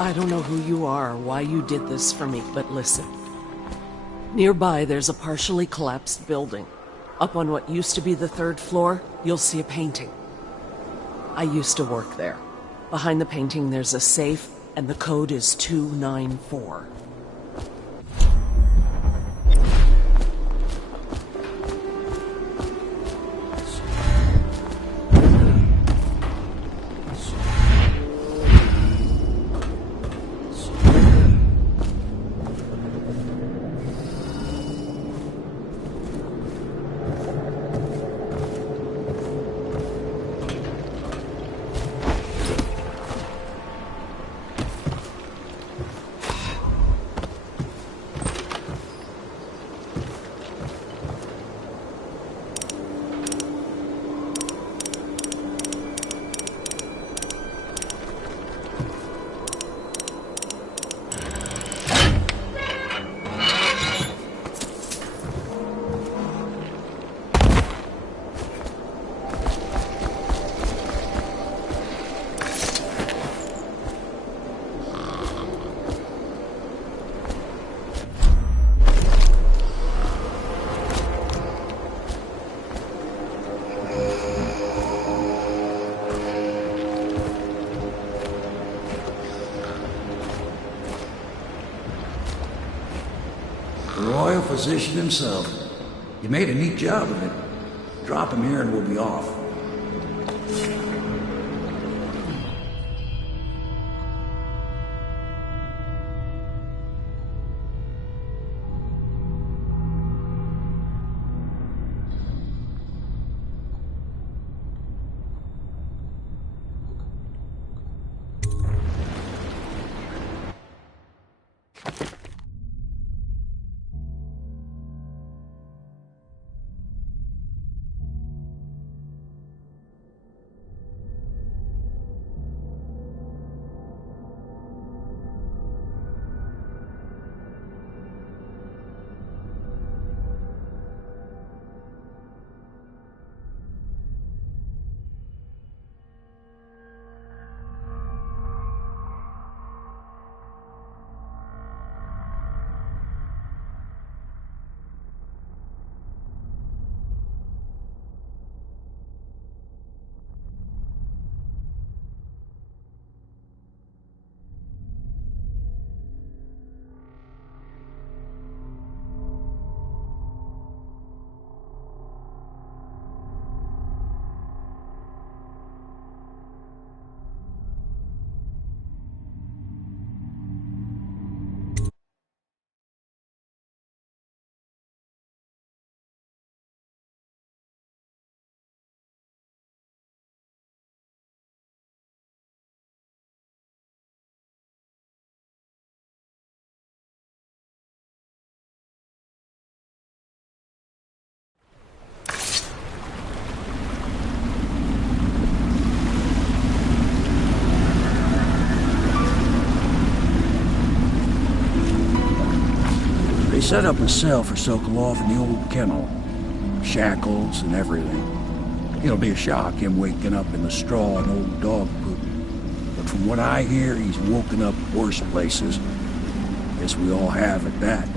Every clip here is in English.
I don't know who you are or why you did this for me, but listen. Nearby, there's a partially collapsed building. Up on what used to be the 3rd floor, you'll see a painting. I used to work there. Behind the painting, there's a safe, and the code is 294. The royal physician himself. You made a neat job of it. Drop him here and we'll be off. They set up a cell for Sokolov in the old kennel. Shackles and everything. It'll be a shock, him waking up in the straw and old dog poop. But from what I hear, he's woken up worse places. Guess we all have at that.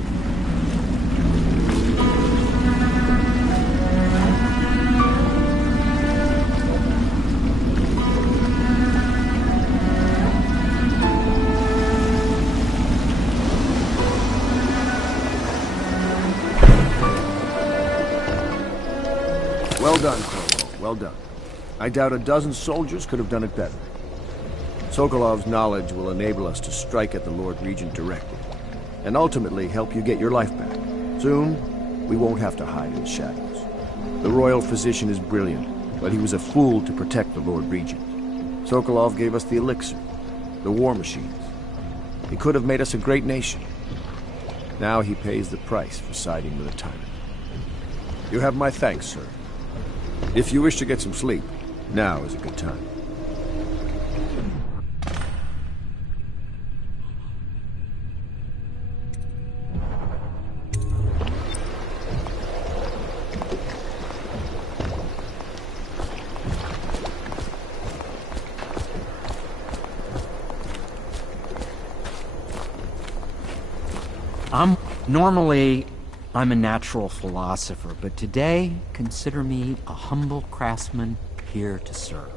Well done, Corvo. Well done. I doubt a dozen soldiers could have done it better. Sokolov's knowledge will enable us to strike at the Lord Regent directly, and ultimately help you get your life back. Soon, we won't have to hide in the shadows. The royal physician is brilliant, but he was a fool to protect the Lord Regent. Sokolov gave us the elixir, the war machines. He could have made us a great nation. Now he pays the price for siding with a tyrant. You have my thanks, sir. If you wish to get some sleep, now is a good time. Normally, I'm a natural philosopher, but today, consider me a humble craftsman here to serve.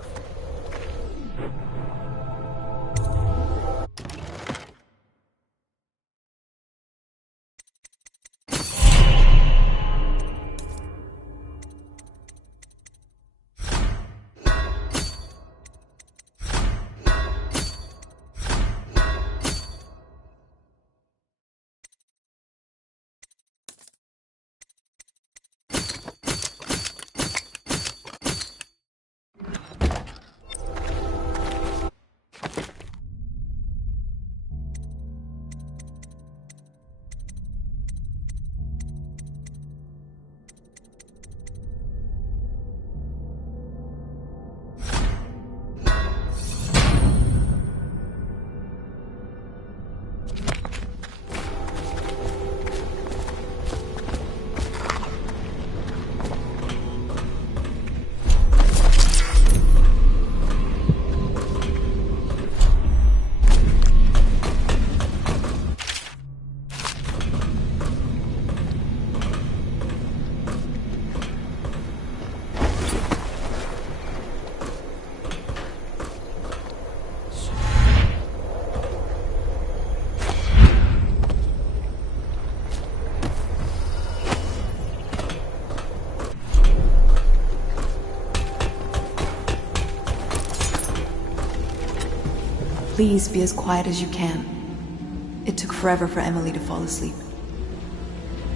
Please be as quiet as you can. It took forever for Emily to fall asleep.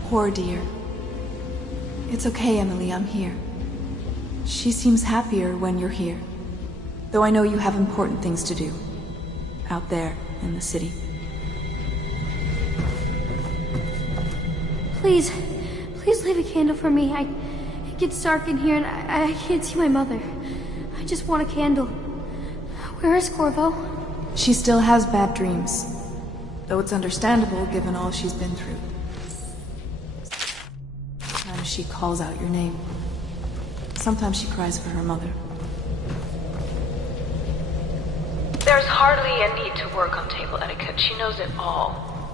Poor dear. It's okay, Emily, I'm here. She seems happier when you're here. Though I know you have important things to do. Out there, in the city. Please leave a candle for me. It gets dark in here and I can't see my mother. I just want a candle. Where is Corvo? She still has bad dreams. Though it's understandable given all she's been through. Sometimes she calls out your name. Sometimes she cries for her mother. There's hardly a need to work on table etiquette. She knows it all.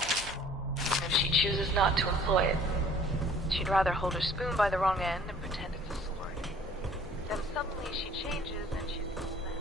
And if she chooses not to employ it, she'd rather hold her spoon by the wrong end and pretend it's a sword. Then suddenly she changes and she's a full man.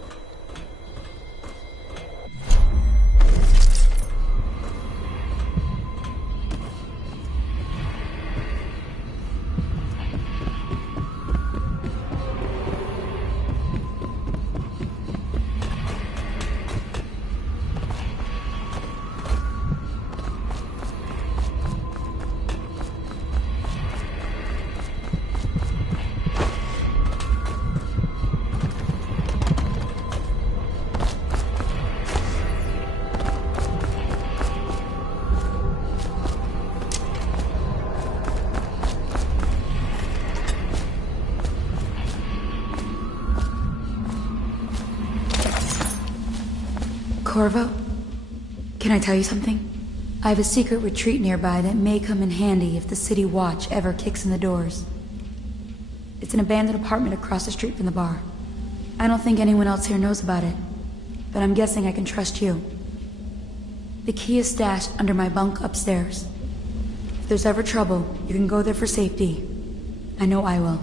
Corvo, can I tell you something? I have a secret retreat nearby that may come in handy if the city watch ever kicks in the doors. It's an abandoned apartment across the street from the bar. I don't think anyone else here knows about it, but I'm guessing I can trust you. The key is stashed under my bunk upstairs. If there's ever trouble, you can go there for safety. I know I will.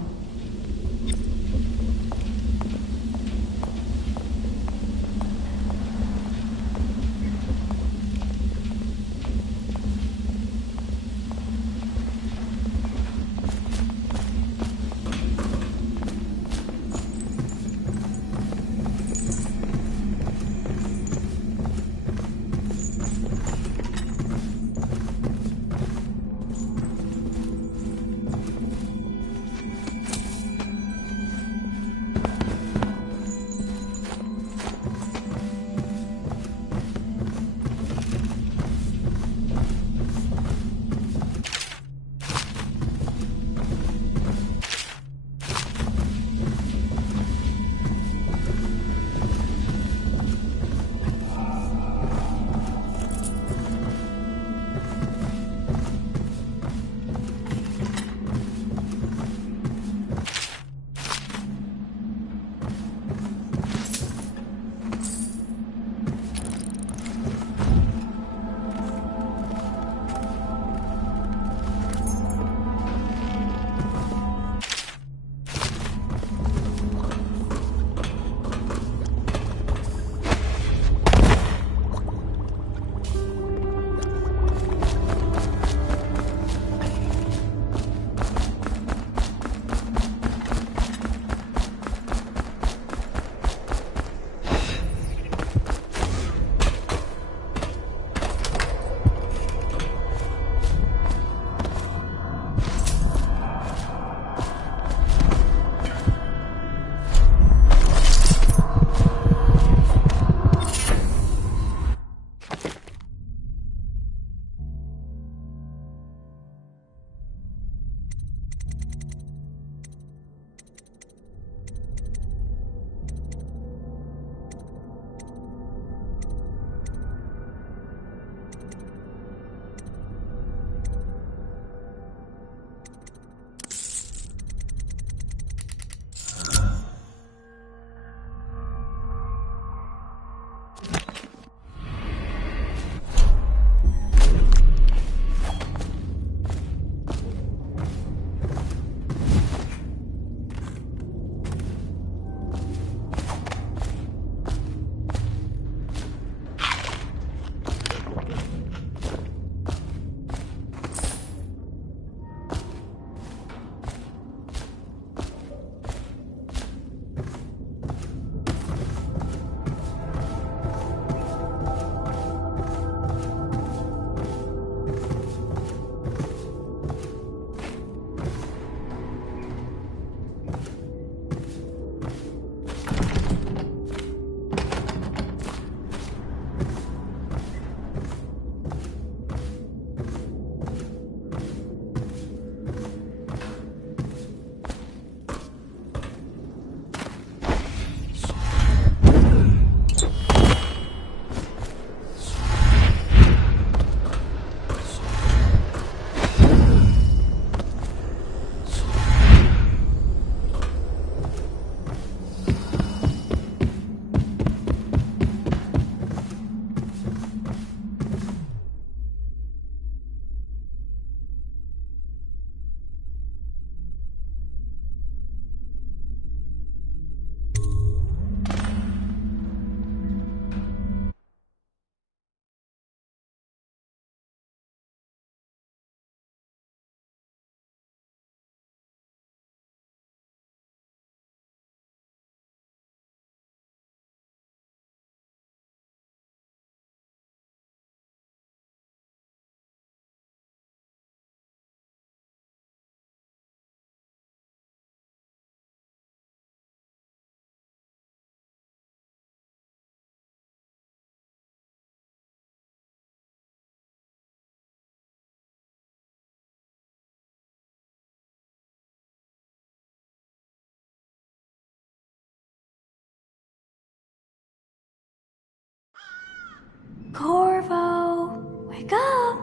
Corvo, wake up!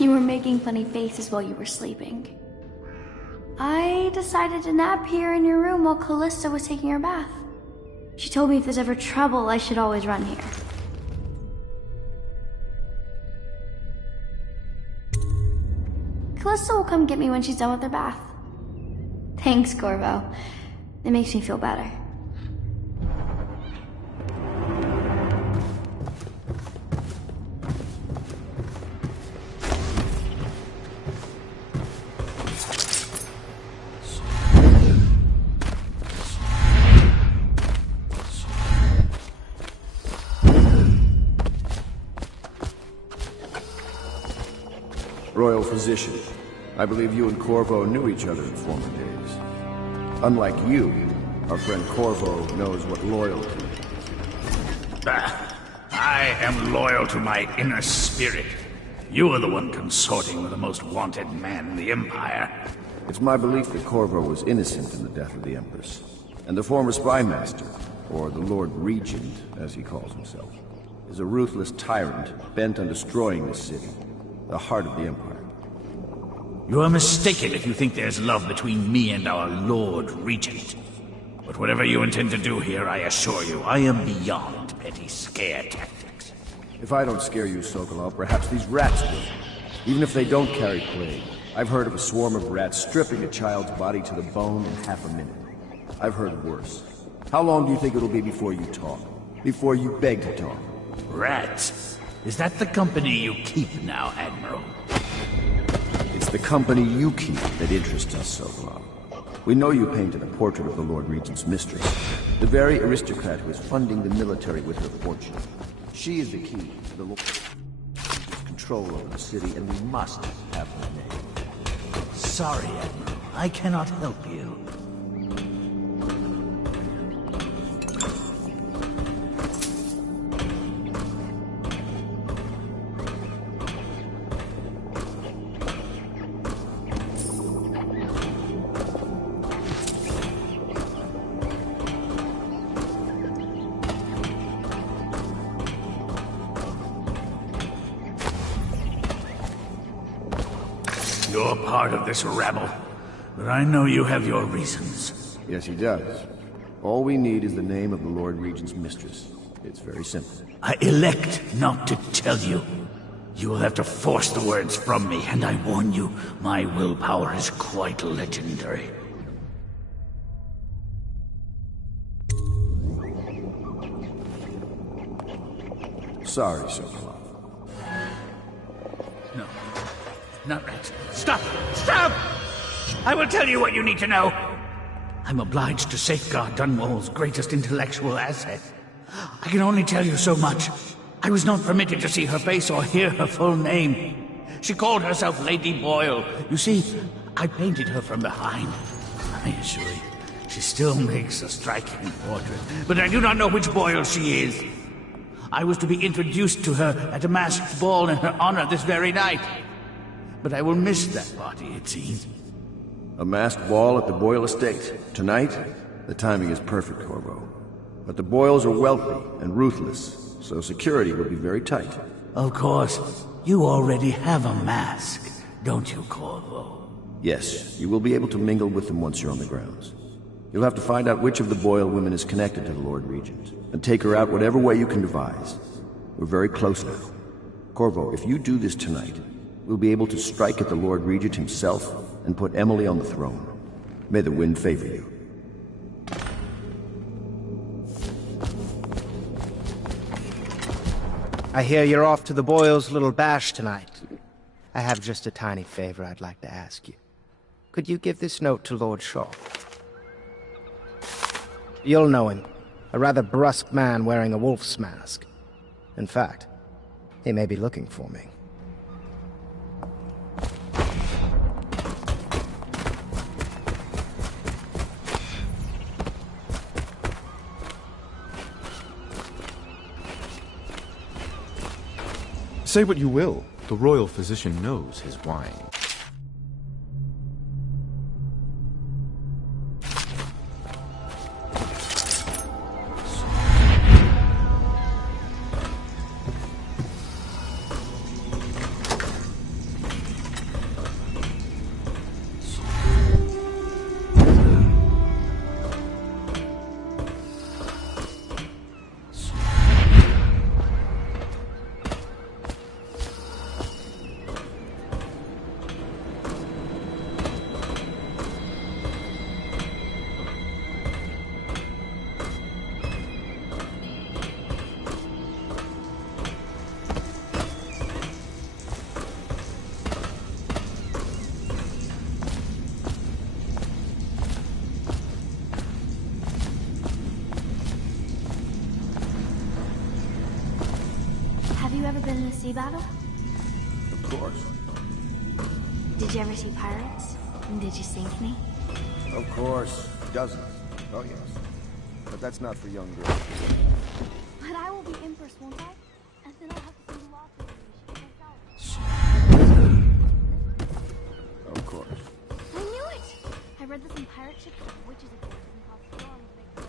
You were making funny faces while you were sleeping. I decided to nap here in your room while Callista was taking her bath. She told me if there's ever trouble, I should always run here. Callista will come get me when she's done with her bath. Thanks, Corvo. It makes me feel better. Royal Physician, I believe you and Corvo knew each other in former days. Unlike you, our friend Corvo knows what loyalty is. I am loyal to my inner spirit. You are the one consorting with the most wanted man in the Empire. It's my belief that Corvo was innocent in the death of the Empress, and the former spy master, or the Lord Regent, as he calls himself, is a ruthless tyrant bent on destroying this city, the heart of the Empire. You are mistaken if you think there's love between me and our Lord Regent. But whatever you intend to do here, I assure you, I am beyond petty scare tactics. If I don't scare you, Sokolov, perhaps these rats will. Even if they don't carry plague. I've heard of a swarm of rats stripping a child's body to the bone in half a minute. I've heard worse. How long do you think it'll be before you talk? Before you beg to talk? Rats? Is that the company you keep now, Admiral? It's the company you keep that interests us, Sokolov. We know you painted a portrait of the Lord Regent's mistress, the very aristocrat who is funding the military with her fortune. She is the key to the Lord Regent's control over the city, and we must have her name. Sorry, Admiral. I cannot help you. you're part of this rabble, but I know you have your reasons. Yes, he does. All we need is the name of the Lord Regent's mistress. It's very simple. I elect not to tell you. You will have to force the words from me, and I warn you, my willpower is quite legendary. Sorry, Sokolov. No. Not right. Stop! Stop! I will tell you what you need to know. I'm obliged to safeguard Dunwall's greatest intellectual asset. I can only tell you so much. I was not permitted to see her face or hear her full name. She called herself Lady Boyle. You see, I painted her from behind. I assure you, she still makes a striking portrait, but I do not know which Boyle she is. I was to be introduced to her at a masked ball in her honor this very night. But I will miss that party, it seems. A masked ball at the Boyle estate. Tonight? The timing is perfect, Corvo. But the Boyles are wealthy and ruthless, so security will be very tight. Of course. You already have a mask, don't you, Corvo? Yes, you will be able to mingle with them once you're on the grounds. You'll have to find out which of the Boyle women is connected to the Lord Regent, and take her out whatever way you can devise. We're very close now. Corvo, if you do this tonight, we'll be able to strike at the Lord Regent himself and put Emily on the throne. May the wind favor you. I hear you're off to the Boyles' little bash tonight. I have just a tiny favor I'd like to ask you. Could you give this note to Lord Shaw? You'll know him. A rather brusque man wearing a wolf's mask. In fact, he may be looking for me. Say what you will, the royal physician knows his wine. Have you ever been in a sea battle? Of course. Did you ever see pirates? And did you sink any? Of course. Dozens. Oh, yes. But that's not for young girls. But I will be Empress, won't I? And then I'll have to send law for Of course. I knew it! I read this in pirate ships and witches of course and called storms make them.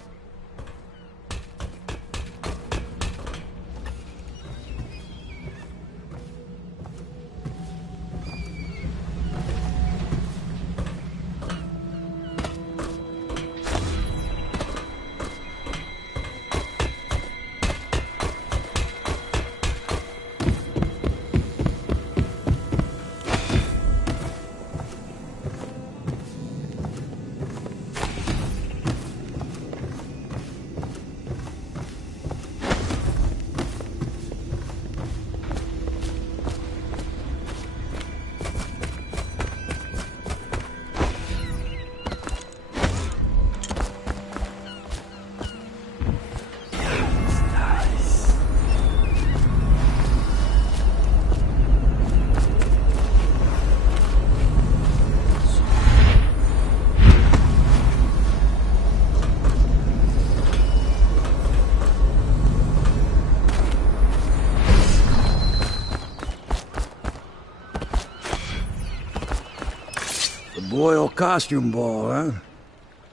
Boyle costume ball, huh?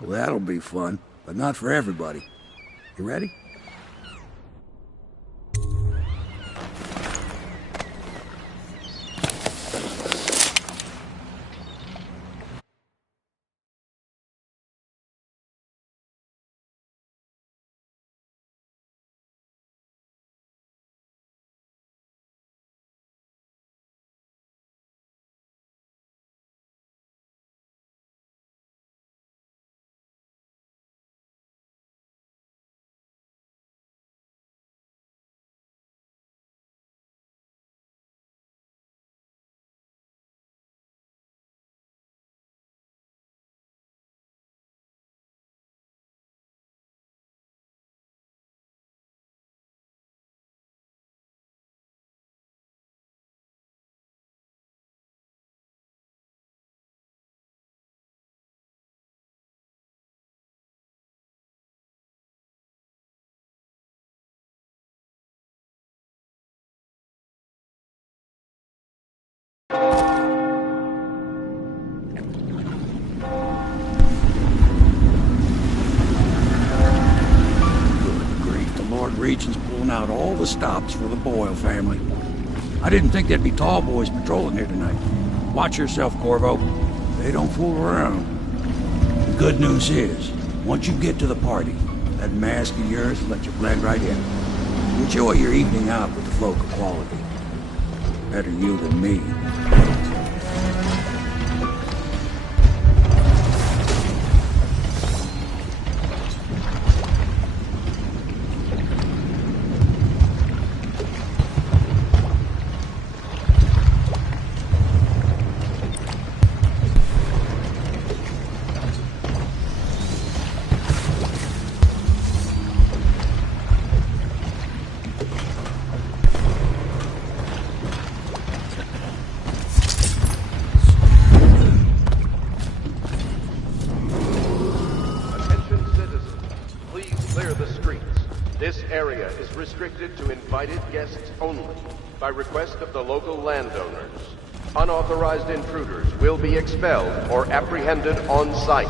Well, that'll be fun, but not for everybody. You ready? the stops for the Boyle family. I didn't think there'd be tall boys patrolling here tonight. Watch yourself, Corvo. They don't fool around. The good news is, once you get to the party, that mask of yours will let you blend right in. Enjoy your evening out with the folk of quality. Better you than me. Restricted to invited guests only, by request of the local landowners. Unauthorized intruders will be expelled or apprehended on site.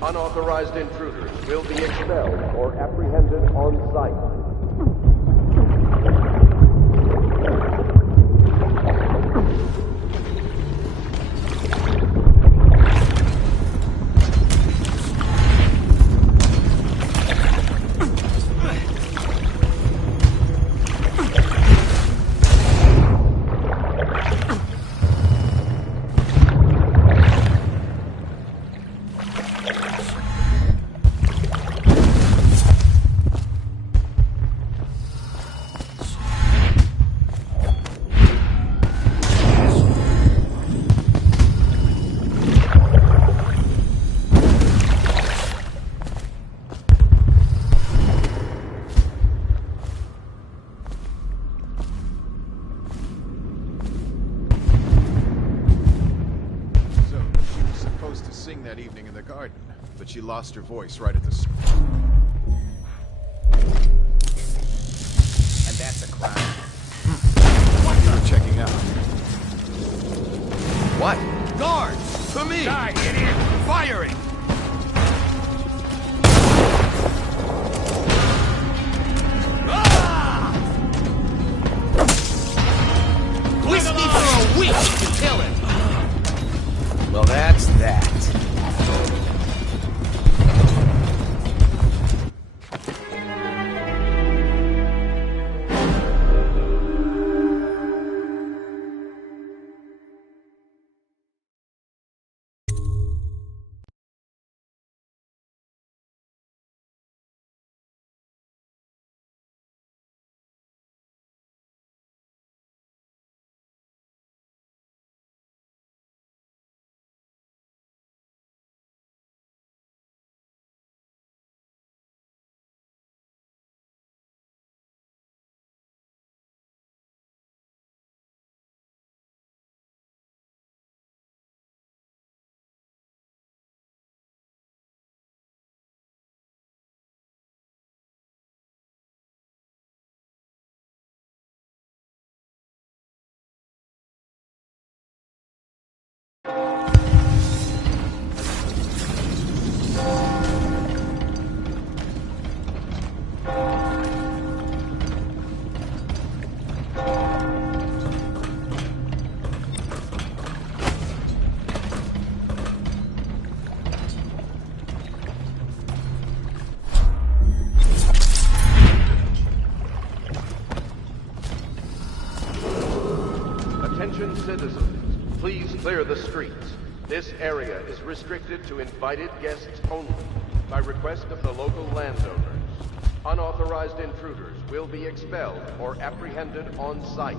Unauthorized intruders will be expelled or apprehended on site. That evening in the garden, but she lost her voice right at the start. And that's a crime. Start checking out. What? Guards! To me! Die, idiot! Firing! Whiskey for a week to kill him! Well, that's that. Attention citizens, please clear the streets. This area is restricted to invited guests only, by request of the local landowners. Unauthorized intruders will be expelled or apprehended on site.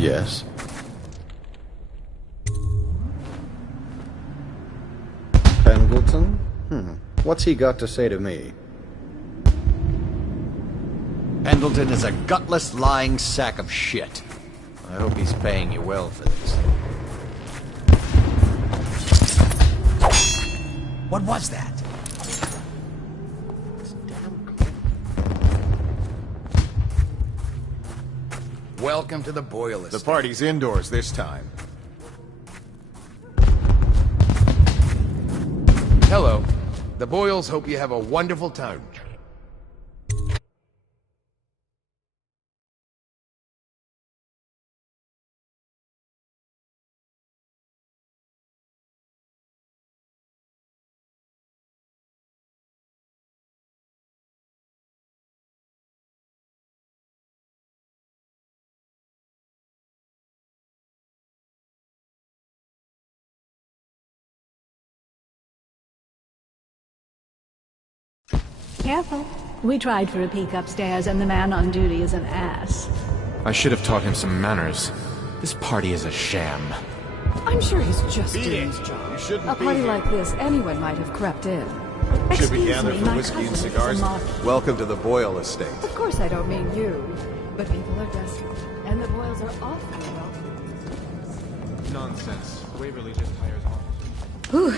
Yes? Pendleton? What's he got to say to me? Pendleton is a gutless, lying sack of shit. I hope he's paying you well for this. What was that? Welcome to the Boyle Estate. The party's indoors this time. Hello. The Boyles hope you have a wonderful time. Careful. We tried for a peek upstairs, and the man on duty is an ass. I should have taught him some manners. This party is a sham. I'm sure he's just doing his job. A party like this, anyone might have crept in. Should we gather for whiskey and cigars? Welcome to the Boyle Estate. Of course I don't mean you, but people are desperate, and the Boyles are awfully welcome. Nonsense. Waverly just hires officers. Ooh,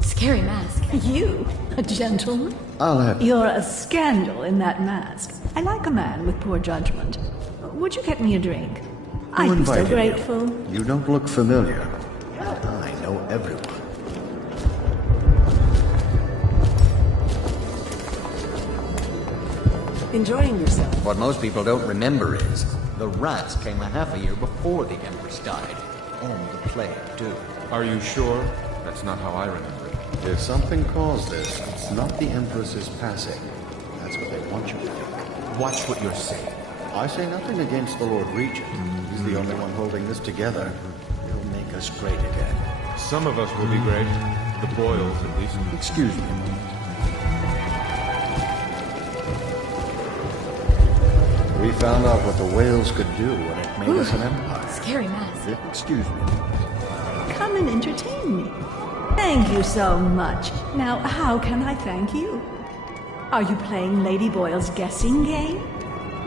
scary mask. You? A gentleman? I'll have... You're a scandal in that mask. I like a man with poor judgment. Would you get me a drink? I'd be so grateful. You don't look familiar. I know everyone. Enjoying yourself? What most people don't remember is, the rats came a half a year before the Empress died. And the plague, too. Are you sure? That's not how I remember it. If something caused this, it's not the Empress's passing. That's what they want you to think. Watch what you're saying. I say nothing against the Lord Regent. He's the only one holding this together. He'll make us great again. Some of us will be great. The Boyles, at least. Excuse me. We found out what the whales could do when it made us an empire. Scary mask. Excuse me. Come and entertain me. Thank you so much. Now, how can I thank you? Are you playing Lady Boyle's guessing game?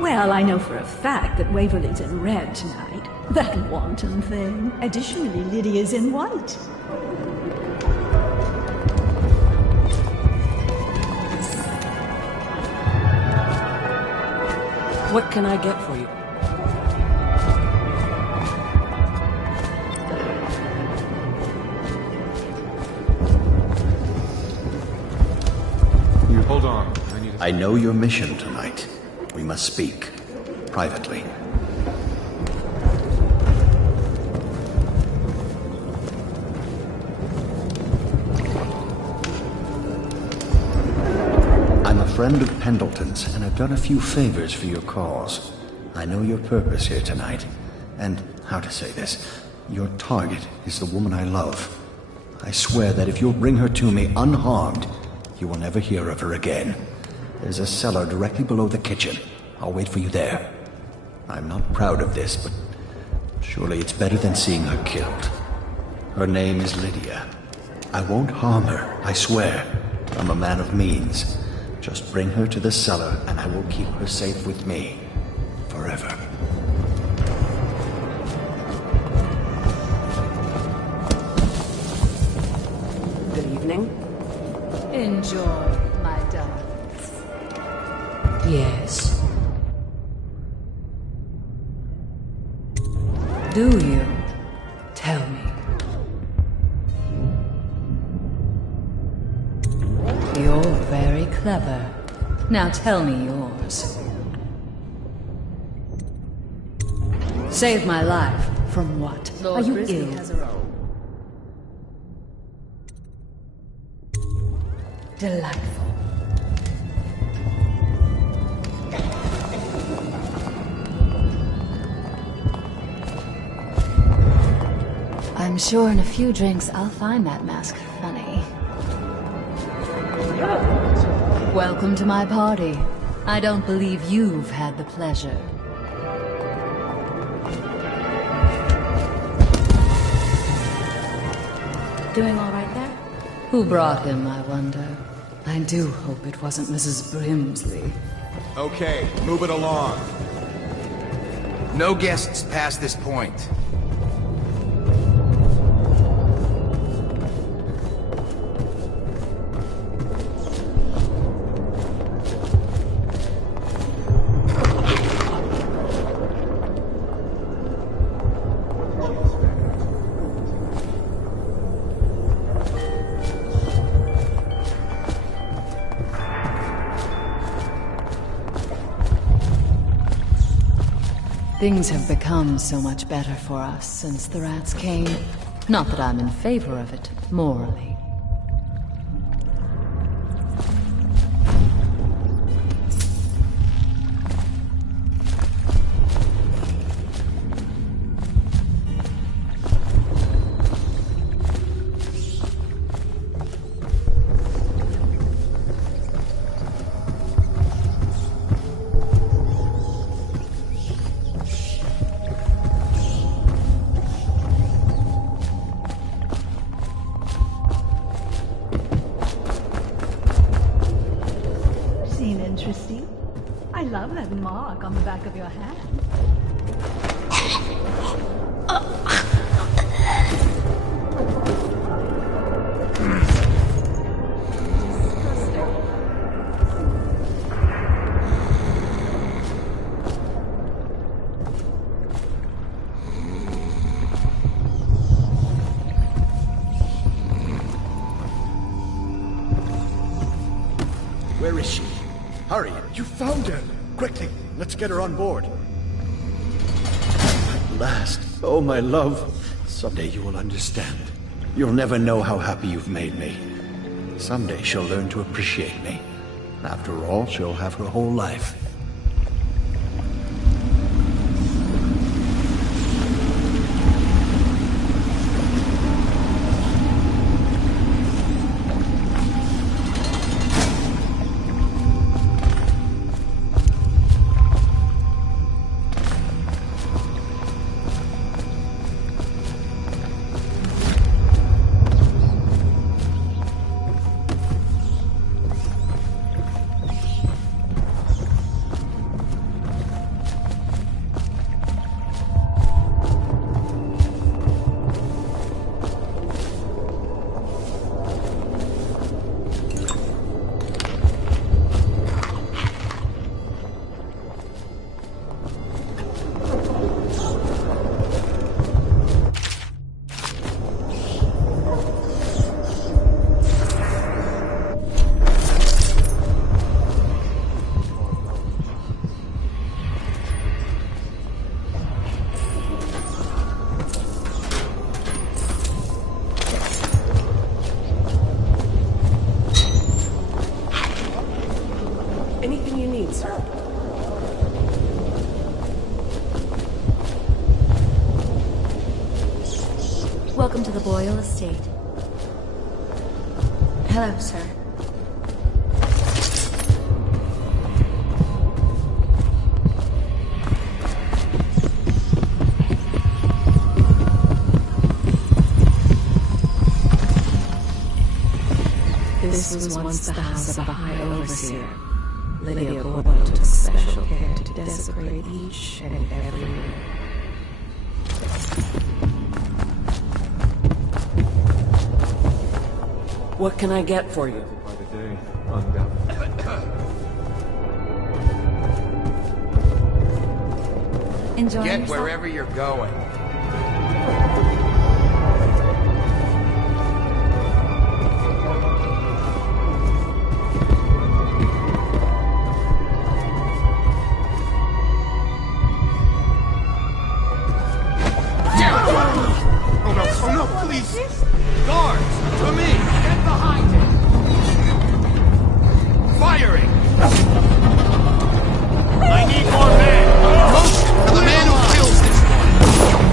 Well, I know for a fact that Waverly's in red tonight. That wanton thing. Additionally, Lydia's in white. What can I get for you? Hold on. I know your mission tonight. We must speak. Privately. I'm a friend of Pendleton's, and I've done a few favors for your cause. I know your purpose here tonight, and how to say this, your target is the woman I love. I swear that if you'll bring her to me unharmed, you will never hear of her again. There's a cellar directly below the kitchen. I'll wait for you there. I'm not proud of this, but surely it's better than seeing her killed. Her name is Lydia. I won't harm her, I swear. I'm a man of means. Just bring her to the cellar, and I will keep her safe with me. Forever. Good evening. Enjoy, my darlings. Yes. Do you? Tell me. You're very clever. Now tell me yours. Save my life. From what? Are you ill? Delightful. I'm sure in a few drinks I'll find that mask funny. Welcome to my party. I don't believe you've had the pleasure. doing all right there? Who brought him, I wonder? I do hope it wasn't Mrs. Brimsley. Okay, move it along. No guests past this point. Things have become so much better for us since the rats came. Not that I'm in favor of it, morally. Interesting. I love that mark on the back of your hand. Where is she? Hurry! You found her! Quickly, let's get her on board. At last. Oh, my love. Someday you will understand. You'll never know how happy you've made me. Someday she'll learn to appreciate me. After all, she'll have her whole life. Anything you need, sir. Welcome to the Boyle Estate. Hello, sir. This was once the house of a high overseer. Lydia Boyle took special care to desecrate each and every room. What can I get for you? Enjoy Get yourself? wherever you're going. Oh no, please! Guards, to me! Get behind him! Firing! I need more men! Motion for the man who kills this one!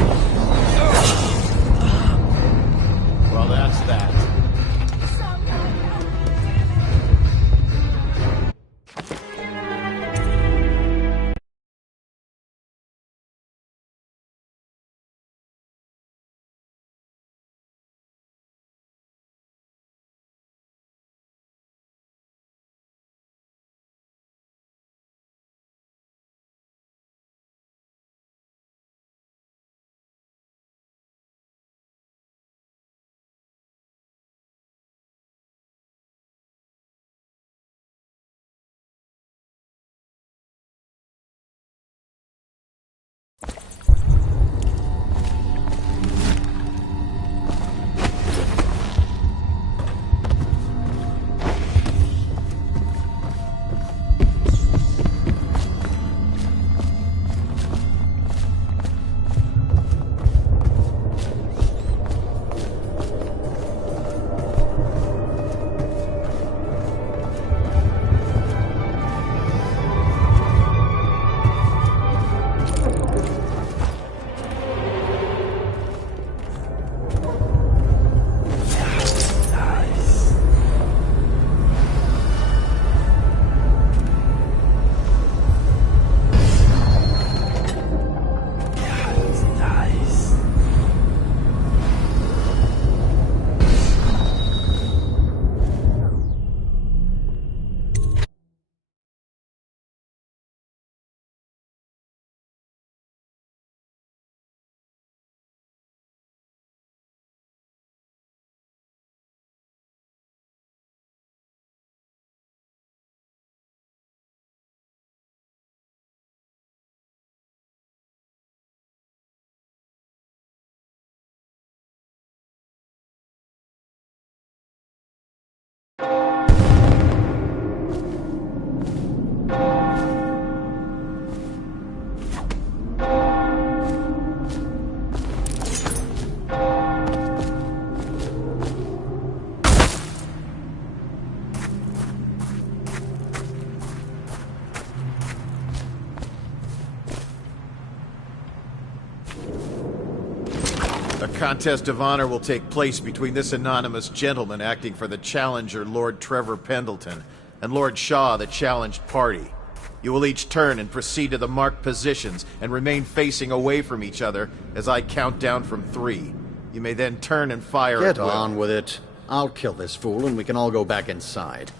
A contest of honor will take place between this anonymous gentleman acting for the challenger, Lord Trevor Pendleton, and Lord Shaw, the challenged party. You will each turn and proceed to the marked positions and remain facing away from each other as I count down from 3. You may then turn and fire at will. Get on with it. I'll kill this fool and we can all go back inside.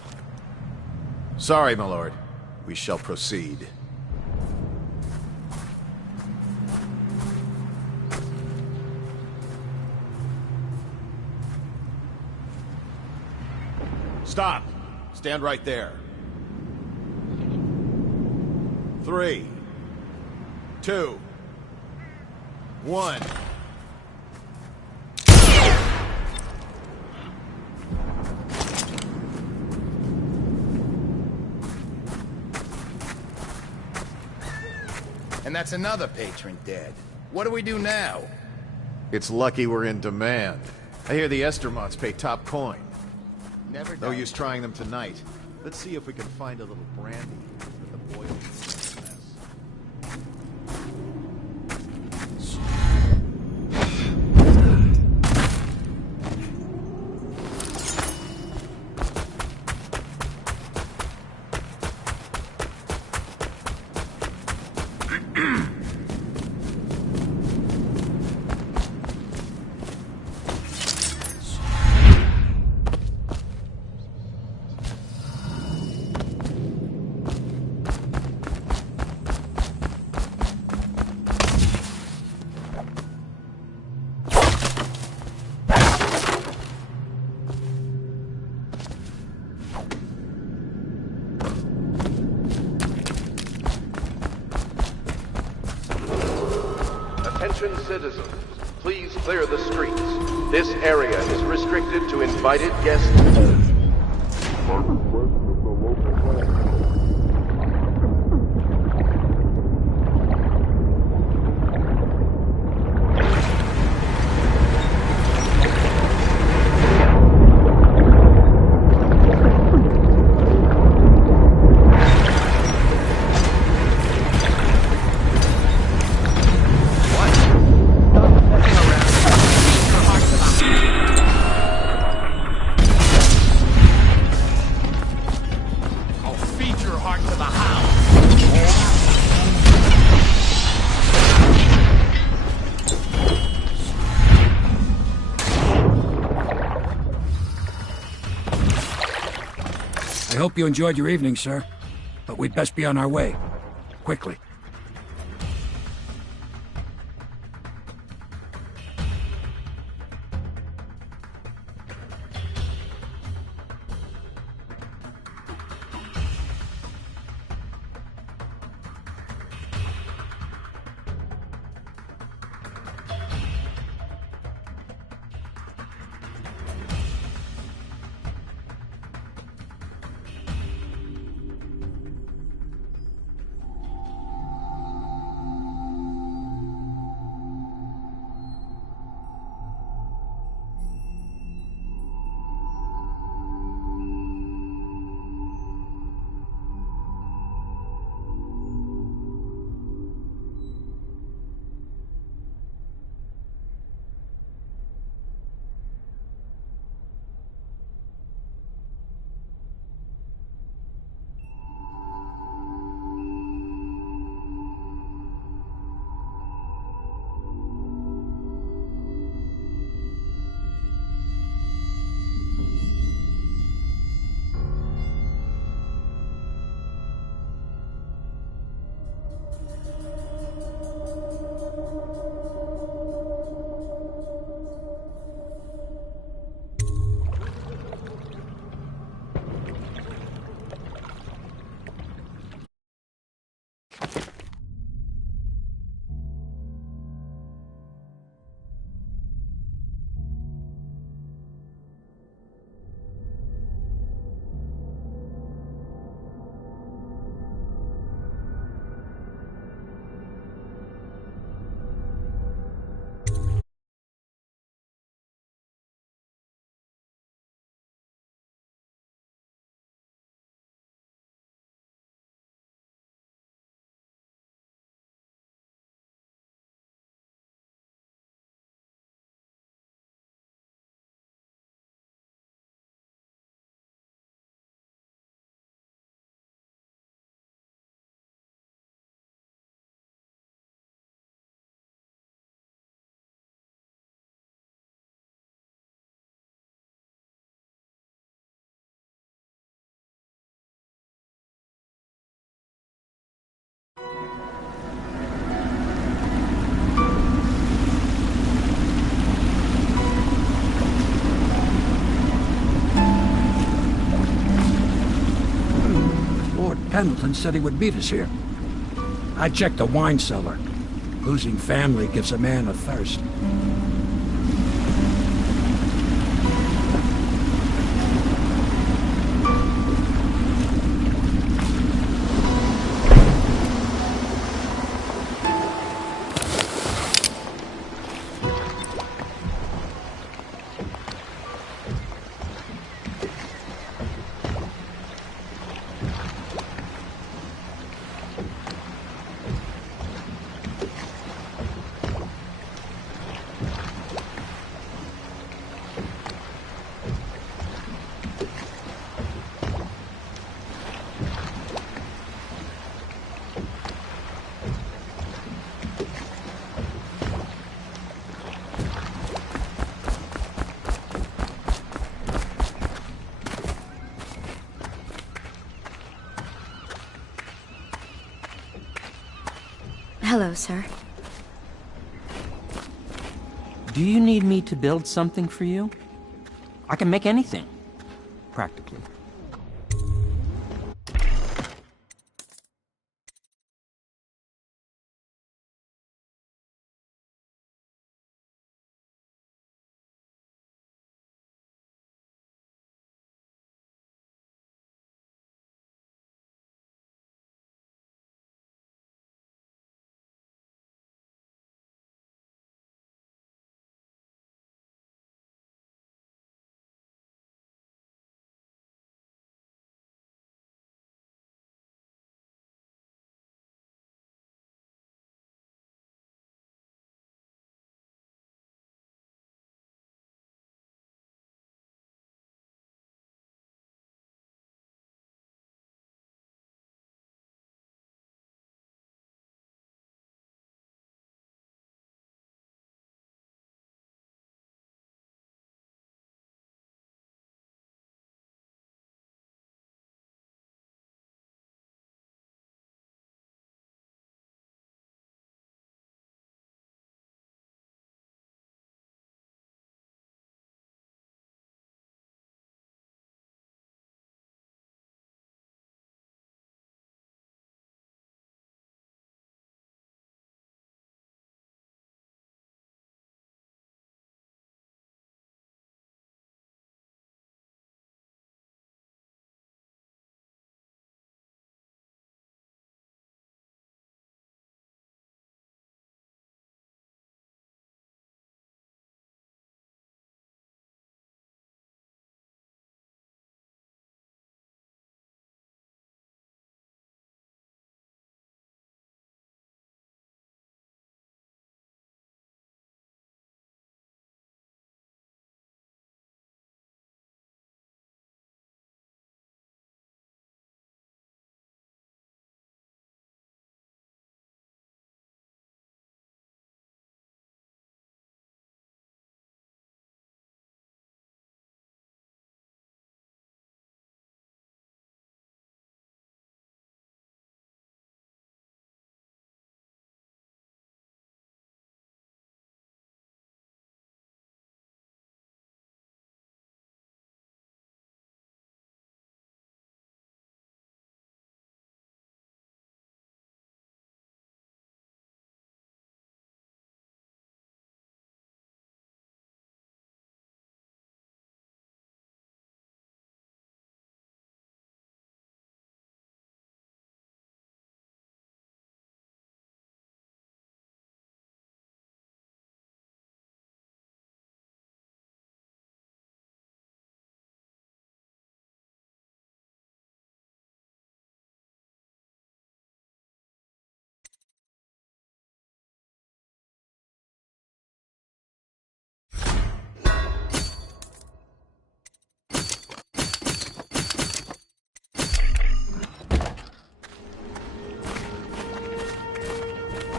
Sorry, my lord. We shall proceed. Stop! Stand right there. 3, 2, 1. And that's another patron dead. What do we do now? It's lucky we're in demand. I hear the Estermonts pay top coin. Never No done. use trying them tonight. Let's see if we can find a little brandy with the boil. Attention citizens, please clear the streets. This area is restricted to invited guests only. I hope you enjoyed your evening, sir. But we'd best be on our way. Quickly. Pendleton said he would meet us here. I checked the wine cellar. Losing family gives a man a thirst. Hello, sir. Do you need me to build something for you? I can make anything, practically.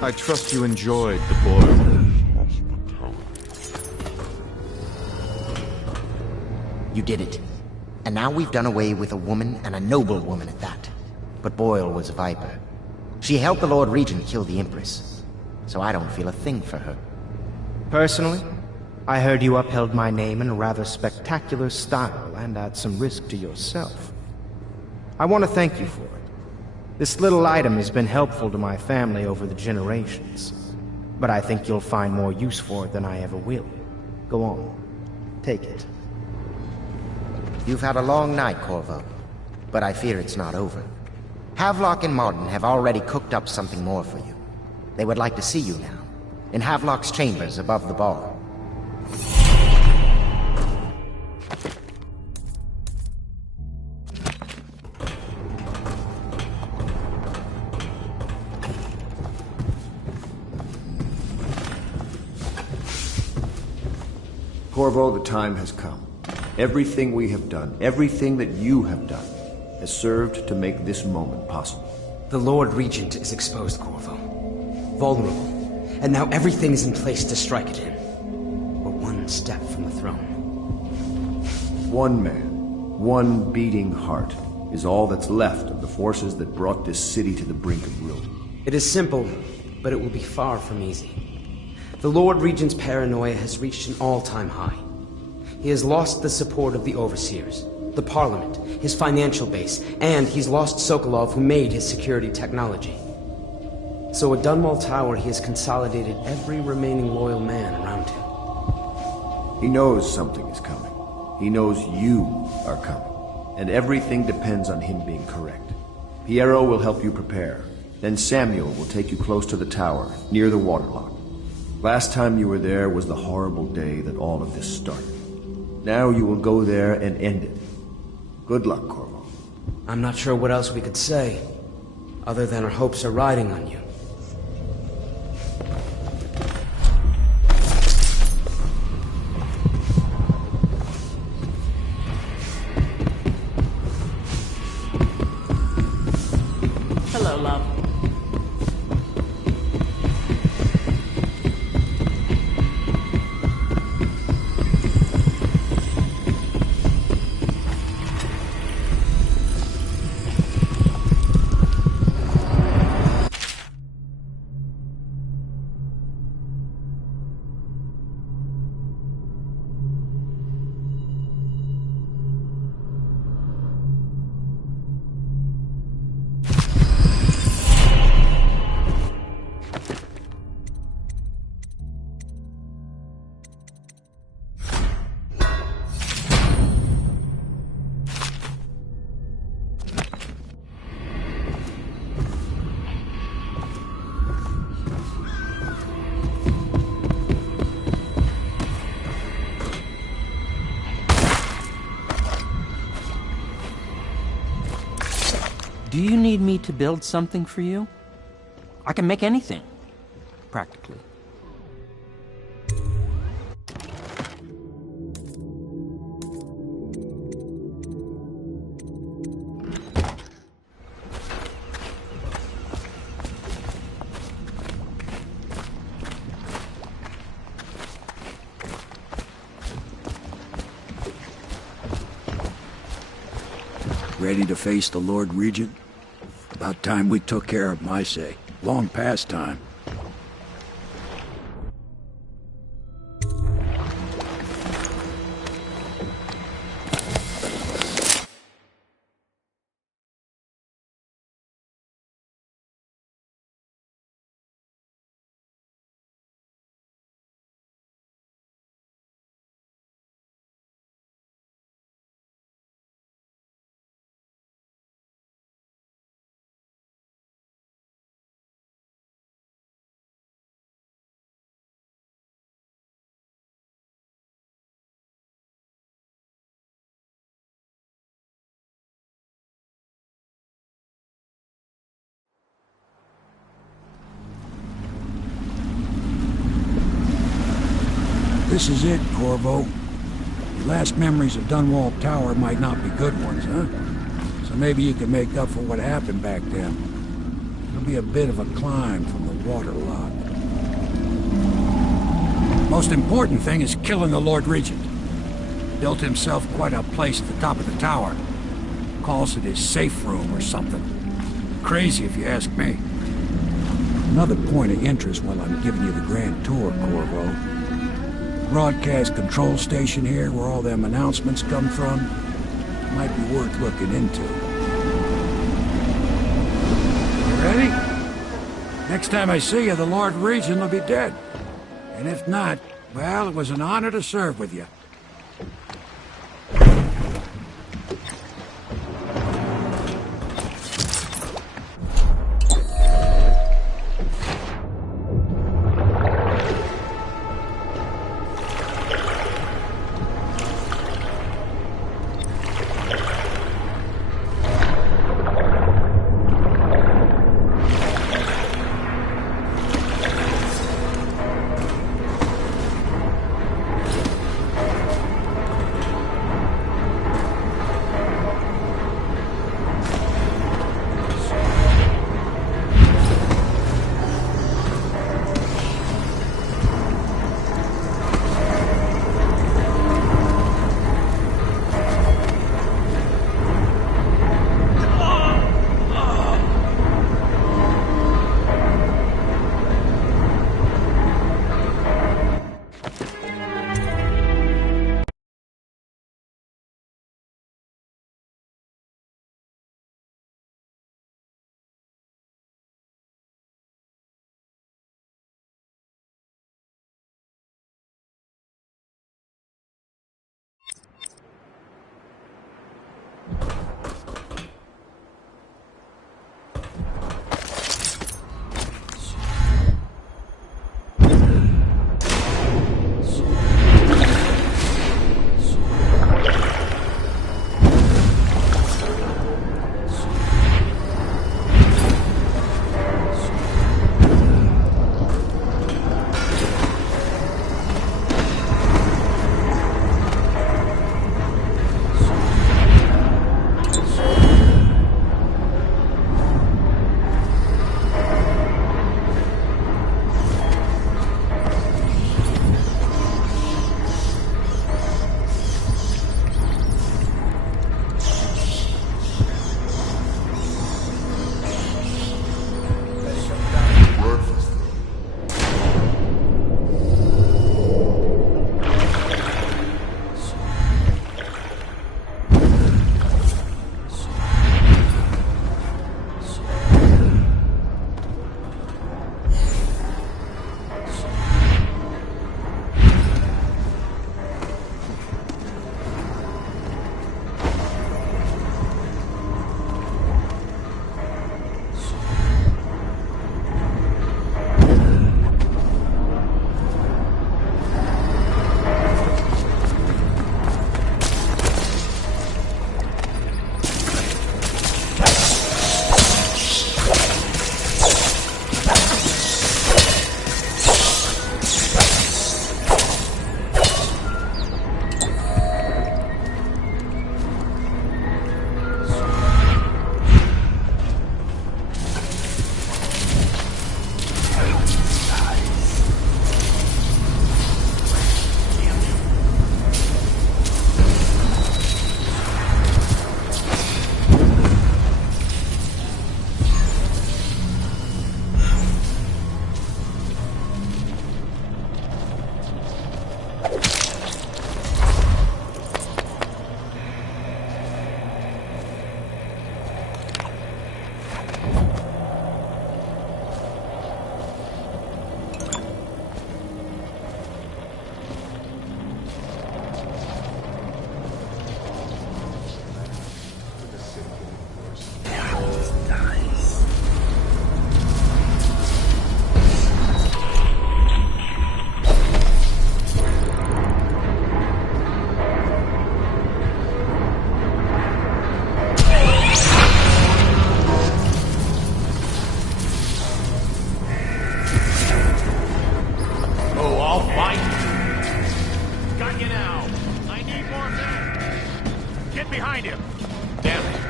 I trust you enjoyed the boil. You did it. And now we've done away with a woman, and a noble woman at that. But Boyle was a viper. She helped the Lord Regent kill the Empress. So I don't feel a thing for her. Personally, I heard you upheld my name in a rather spectacular style and at some risk to yourself. I want to thank you for it. This little item has been helpful to my family over the generations, but I think you'll find more use for it than I ever will. Go on. Take it. You've had a long night, Corvo, but I fear it's not over. Havelock and Martin have already cooked up something more for you. They would like to see you now, in Havelock's chambers above the bar. Corvo, the time has come. Everything we have done, everything that you have done, has served to make this moment possible. The Lord Regent is exposed, Corvo. Vulnerable. And now everything is in place to strike at him. We're one step from the throne. One man, one beating heart, is all that's left of the forces that brought this city to the brink of ruin. It is simple, but it will be far from easy. The Lord Regent's paranoia has reached an all-time high. He has lost the support of the Overseers, the Parliament, his financial base, and he's lost Sokolov, who made his security technology. So at Dunwall Tower, he has consolidated every remaining loyal man around him. He knows something is coming. He knows you are coming. And everything depends on him being correct. Piero will help you prepare. Then Samuel will take you close to the tower, near the waterlock. Last time you were there was the horrible day that all of this started. Now you will go there and end it. Good luck, Corvo. I'm not sure what else we could say, other than our hopes are riding on you. Hello, love. Do you need me to build something for you? I can make anything, practically. Ready to face the Lord Regent? About time we took care of my say. Long past time. This is it, Corvo. Your last memories of Dunwall Tower might not be good ones, huh? So maybe you can make up for what happened back then. It'll be a bit of a climb from the waterlock. Most important thing is killing the Lord Regent. Built himself quite a place at the top of the tower. Calls it his safe room or something. Crazy if you ask me. Another point of interest while I'm giving you the grand tour, Corvo. Broadcast control station here where all them announcements come from might be worth looking into. Betty? Next time I see you, the Lord Regent will be dead. And if not, well, it was an honor to serve with you.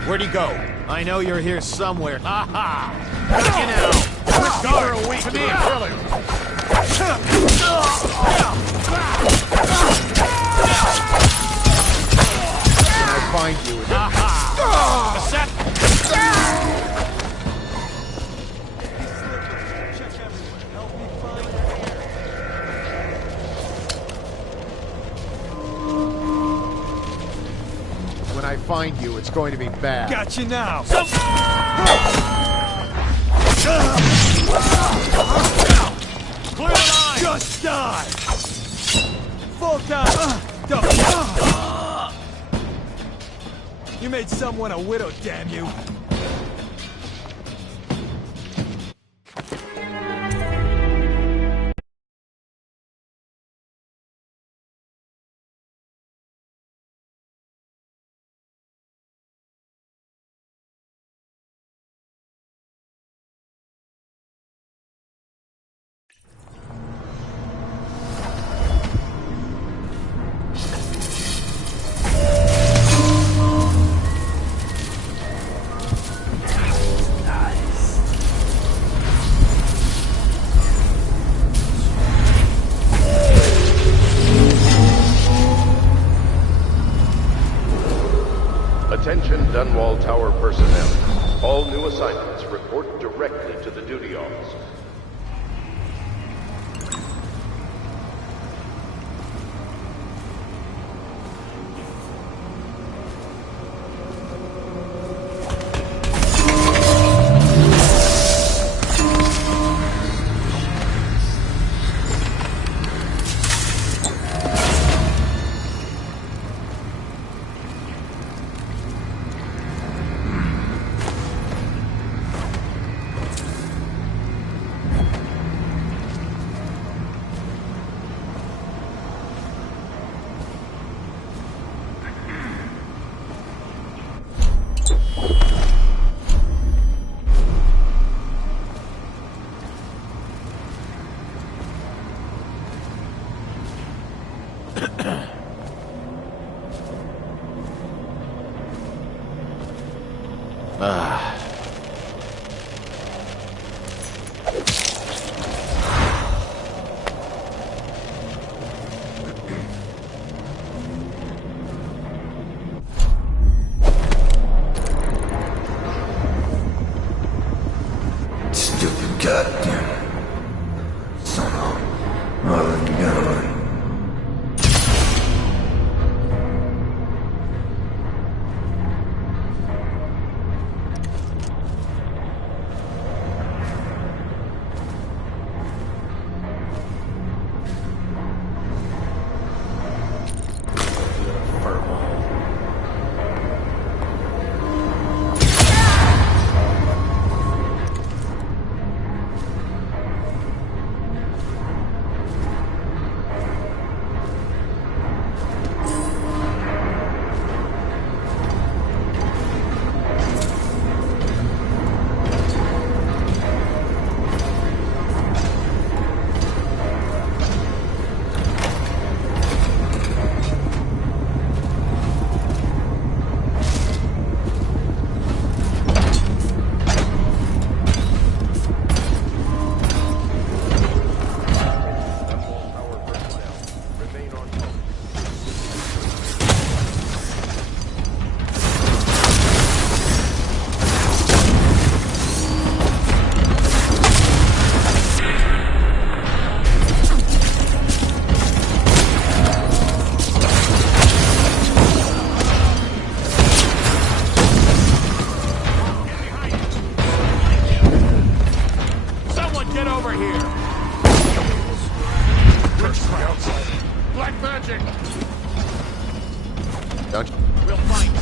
Where'd he go? I know you're here somewhere. Ha ha! Got you now! Let's go! You're a weak to me! Kill him! When I find you... Ha ha! When I find you, it's going to be bad. Got you now! Clear the line! Just die! Full time! You made someone a widow, damn you! Attention Dunwall Tower personnel. All new assignments report directly to the duty officer. Don't you? We'll find